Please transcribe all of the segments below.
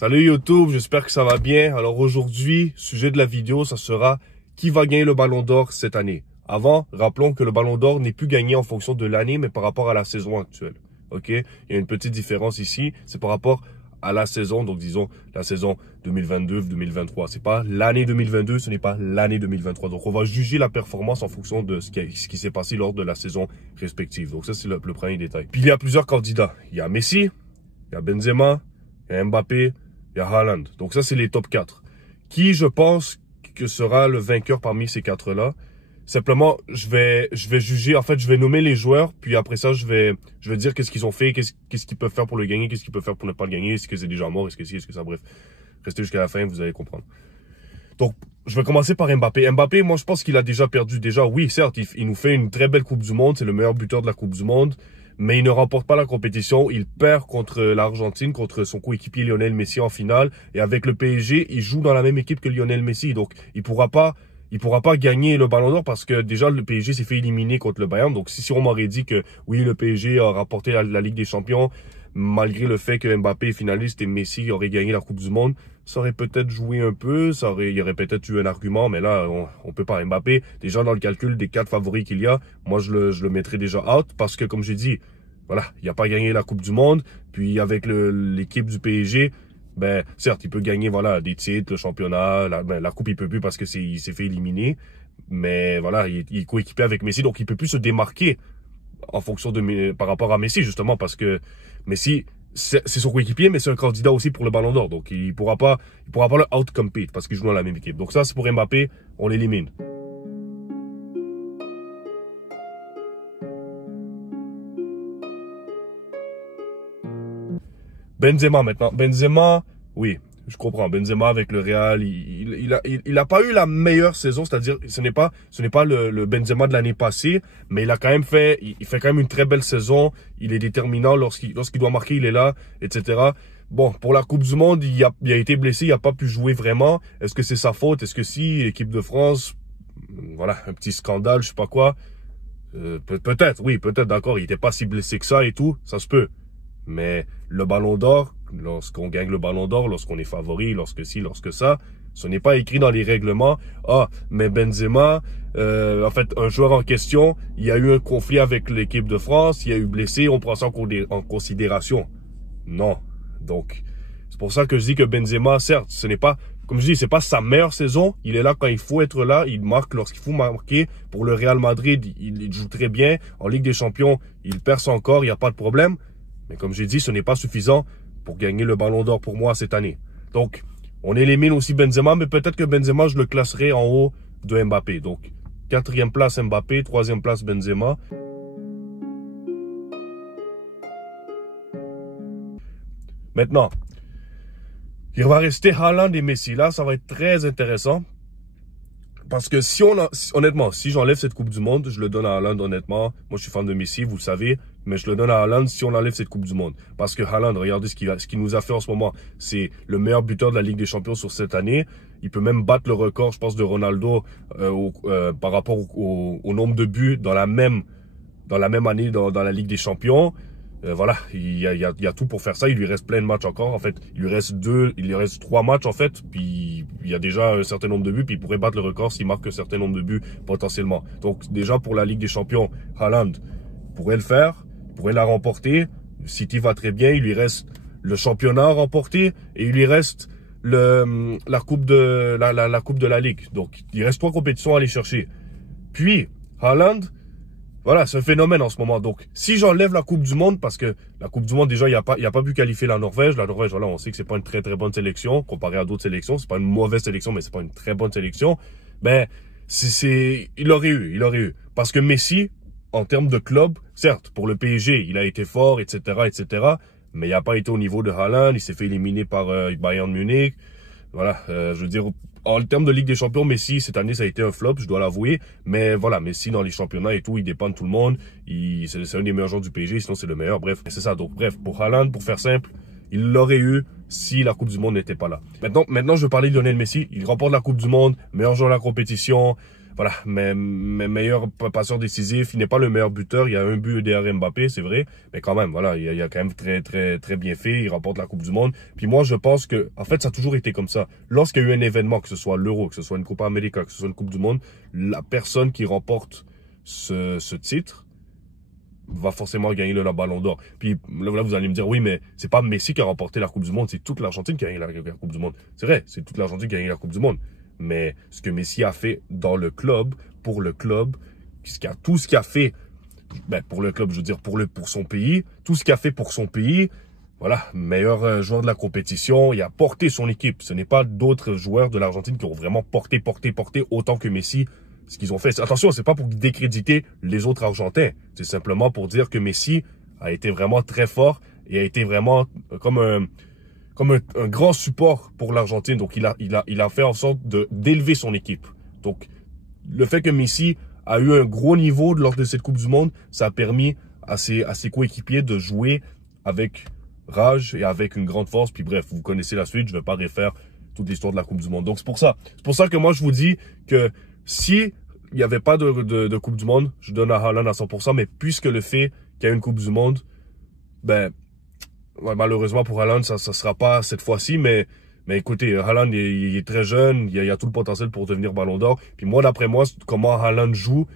Salut YouTube, j'espère que ça va bien. Alors aujourd'hui, sujet de la vidéo, ça sera qui va gagner le Ballon d'Or cette année. Avant, rappelons que le Ballon d'Or n'est plus gagné en fonction de l'année, mais par rapport à la saison actuelle. Ok, il y a une petite différence ici, c'est par rapport à la saison, donc disons la saison 2022-2023. C'est pas l'année 2022, ce n'est pas l'année 2023. Donc on va juger la performance en fonction de ce qui s'est passé lors de la saison respective. Donc ça c'est le premier détail. Puis il y a plusieurs candidats. Il y a Messi, il y a Benzema, il y a Mbappé, il y a Haaland. Donc ça, c'est les top 4. Qui, je pense, que sera le vainqueur parmi ces 4-là? Simplement, je vais juger, en fait, je vais nommer les joueurs, puis après ça, je vais dire qu'est-ce qu'ils ont fait, qu'est-ce qu'ils peuvent faire pour le gagner, qu'est-ce qu'ils peuvent faire pour ne pas le gagner, est-ce que c'est déjà mort, est-ce que si, est-ce que ça, bref. Restez jusqu'à la fin, vous allez comprendre. Donc, je vais commencer par Mbappé. Mbappé, moi, je pense qu'il a déjà perdu. Déjà, oui, certes, il nous fait une très belle Coupe du Monde, c'est le meilleur buteur de la Coupe du Monde, mais il ne remporte pas la compétition. Il perd contre l'Argentine, contre son coéquipier Lionel Messi en finale. Et avec le PSG, il joue dans la même équipe que Lionel Messi. Donc, il pourra pas gagner le Ballon d'Or parce que déjà, le PSG s'est fait éliminer contre le Bayern. Donc, si on m'aurait dit que oui, le PSG a remporté la Ligue des Champions, malgré le fait que Mbappé est finaliste et Messi aurait gagné la Coupe du Monde, ça aurait peut-être joué un peu, il y aurait peut-être eu un argument, mais là, on peut pas. Mbappé, déjà dans le calcul des 4 favoris qu'il y a, moi je le mettrais déjà out parce que comme j'ai dit, voilà, il a pas gagné la Coupe du Monde, puis avec l'équipe du PSG, ben certes, il peut gagner voilà des titres, le championnat, la coupe il peut plus parce que il s'est fait éliminer, mais voilà, il est coéquipé avec Messi, donc il peut plus se démarquer en fonction par rapport à Messi justement parce que Messi c'est son coéquipier mais c'est un candidat aussi pour le Ballon d'Or, donc il pourra pas le out-compete parce qu'il joue dans la même équipe. Donc ça c'est pour Mbappé, on l'élimine. Benzema maintenant. Benzema, oui, je comprends. Benzema avec le Real, il a pas eu la meilleure saison, c'est-à-dire ce n'est pas le Benzema de l'année passée, mais il fait quand même une très belle saison. Il est déterminant lorsqu'il doit marquer, il est là, etc. Bon, pour la Coupe du Monde, il a été blessé, il a pas pu jouer vraiment. Est-ce que c'est sa faute? Est-ce que si l'équipe de France, voilà, un petit scandale, je sais pas quoi. Peut-être, oui, peut-être, d'accord. Il était pas si blessé que ça et tout, ça se peut. Mais le Ballon d'Or, lorsqu'on gagne le Ballon d'Or, lorsqu'on est favori, lorsque ci, lorsque ça, ce n'est pas écrit dans les règlements. Ah, mais Benzema, en fait, un joueur en question, il y a eu un conflit avec l'équipe de France, il y a eu blessé, on prend ça en considération. Non. Donc, c'est pour ça que je dis que Benzema, certes, ce n'est pas, comme je dis, c'est pas sa meilleure saison. Il est là quand il faut être là, il marque lorsqu'il faut marquer. Pour le Real Madrid, il joue très bien. En Ligue des Champions, il perce encore, il n'y a pas de problème. Mais comme j'ai dit, ce n'est pas suffisant pour gagner le Ballon d'Or pour moi cette année. Donc, on élimine aussi Benzema, mais peut-être que Benzema, je le classerai en haut de Mbappé. Donc, 4e place Mbappé, 3e place Benzema. Maintenant, il va rester Haaland et Messi. Là, ça va être très intéressant. Parce que honnêtement, si j'enlève cette Coupe du Monde, je le donne à Haaland, honnêtement. Moi, je suis fan de Messi, vous le savez. Mais je le donne à Haaland si on enlève cette Coupe du Monde. Parce que Haaland, regardez ce qu'il nous a fait en ce moment. C'est le meilleur buteur de la Ligue des Champions sur cette année. Il peut même battre le record, je pense, de Ronaldo par rapport au nombre de buts dans la même année dans la Ligue des Champions. Voilà, il y a tout pour faire ça. Il lui reste plein de matchs encore. En fait, il lui reste 3 matchs en fait. Puis il y a déjà un certain nombre de buts. Puis il pourrait battre le record s'il marque un certain nombre de buts potentiellement. Donc déjà pour la Ligue des Champions, Haaland pourrait le faire, pourrait la remporter. City va très bien. Il lui reste le championnat à remporter et il lui reste la coupe de la Ligue. Donc il reste 3 compétitions à aller chercher. Puis Haaland, voilà, c'est un phénomène en ce moment. Donc, si j'enlève la Coupe du Monde, parce que la Coupe du Monde, déjà, il a pas pu qualifier la Norvège. La Norvège, voilà, on sait que c'est pas une très, très bonne sélection, comparé à d'autres sélections. C'est pas une mauvaise sélection, mais c'est pas une très bonne sélection. Ben, il aurait eu. Parce que Messi, en termes de club, certes, pour le PSG, il a été fort, etc., mais il n'a pas été au niveau de Haaland. Il s'est fait éliminer par Bayern Munich. Voilà, je veux dire, en termes de Ligue des Champions, Messi, cette année, ça a été un flop, je dois l'avouer. Mais voilà, Messi, dans les championnats et tout, il dépend de tout le monde. C'est un des meilleurs joueurs du PSG, sinon c'est le meilleur. Bref, c'est ça. Donc, bref, pour Haaland, pour faire simple, il l'aurait eu si la Coupe du Monde n'était pas là. Maintenant, je vais parler de Lionel Messi. Il remporte la Coupe du Monde, meilleur joueur de la compétition. voilà, mais meilleur passeur décisif. Il n'est pas le meilleur buteur. Il y a un but derrière Mbappé, c'est vrai. Mais quand même, voilà, il a quand même très bien fait. Il remporte la Coupe du Monde. Puis moi, je pense que, en fait, ça a toujours été comme ça. Lorsqu'il y a eu un événement, que ce soit l'Euro, que ce soit une Copa América, que ce soit une Coupe du Monde, la personne qui remporte ce titre va forcément gagner le Ballon d'Or. Puis là, vous allez me dire, oui, mais c'est pas Messi qui a remporté la Coupe du Monde, c'est toute l'Argentine qui a gagné la Coupe du Monde. C'est vrai, c'est toute l'Argentine qui a gagné la Coupe du Monde. Mais ce que Messi a fait dans le club, pour le club, tout ce qu'il a fait, ben, pour le club, je veux dire, pour son pays, tout ce qu'il a fait pour son pays, voilà, meilleur joueur de la compétition, il a porté son équipe. Ce n'est pas d'autres joueurs de l'Argentine qui ont vraiment porté autant que Messi ce qu'ils ont fait. Attention, c'est pas pour décréditer les autres Argentins. C'est simplement pour dire que Messi a été vraiment très fort et a été vraiment comme un grand support pour l'Argentine. Donc, il a fait en sorte d'élever son équipe. Donc, le fait que Messi a eu un gros niveau lors de cette Coupe du Monde, ça a permis à ses coéquipiers de jouer avec rage et avec une grande force. Puis bref, vous connaissez la suite, je ne vais pas refaire toute l'histoire de la Coupe du Monde. Donc, c'est pour ça. C'est pour ça que moi, je vous dis que si il n'y avait pas de Coupe du Monde, je donne à Haaland à 100%, mais puisque le fait qu'il y a une Coupe du Monde, ben, ouais, malheureusement pour Haaland, ça sera pas cette fois-ci, mais écoutez, Haaland, il est très jeune, il a tout le potentiel pour devenir Ballon d'Or. Puis moi, d'après moi, comment Haaland joue,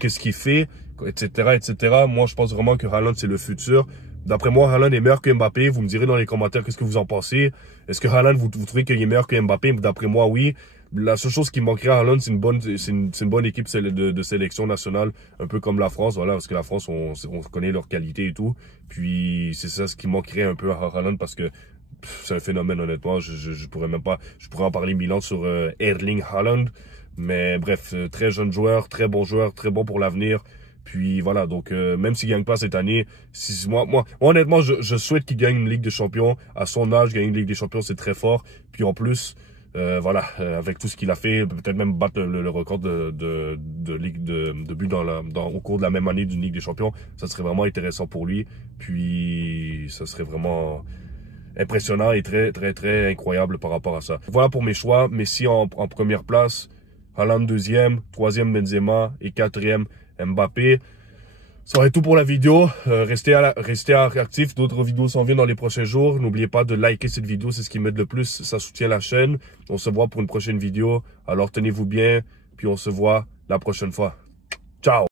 qu'est-ce qu'il fait, etc. Moi, je pense vraiment que Haaland, c'est le futur. D'après moi, Haaland est meilleur que Mbappé. Vous me direz dans les commentaires qu'est-ce que vous en pensez. Est-ce que Haaland, vous trouvez qu'il est meilleur que Mbappé? D'après moi, oui. La seule chose qui manquerait à Haaland, c'est une bonne équipe de sélection nationale, un peu comme la France, voilà, parce que la France, on connaît leur qualité et tout. Puis c'est ça ce qui manquerait un peu à Haaland parce que c'est un phénomène, honnêtement. Je pourrais même pas, je pourrais en parler 1000 ans sur Erling Haaland. Mais bref, très jeune joueur, très bon pour l'avenir. Puis voilà, donc même s'il gagne pas cette année, moi honnêtement, je souhaite qu'il gagne une Ligue des Champions. À son âge, gagner une Ligue des Champions, c'est très fort. Puis en plus, voilà, avec tout ce qu'il a fait, peut-être même battre le record de buts au cours de la même année d'une Ligue des Champions. Ça serait vraiment intéressant pour lui. Puis ça serait vraiment impressionnant et très incroyable par rapport à ça. Voilà pour mes choix. Messi en première place, Haaland deuxième, troisième Benzema et quatrième Mbappé. Ça va être tout pour la vidéo. Restez actifs. D'autres vidéos s'en viennent dans les prochains jours. N'oubliez pas de liker cette vidéo. C'est ce qui m'aide le plus. Ça soutient la chaîne. On se voit pour une prochaine vidéo. Alors tenez-vous bien. Puis on se voit la prochaine fois. Ciao!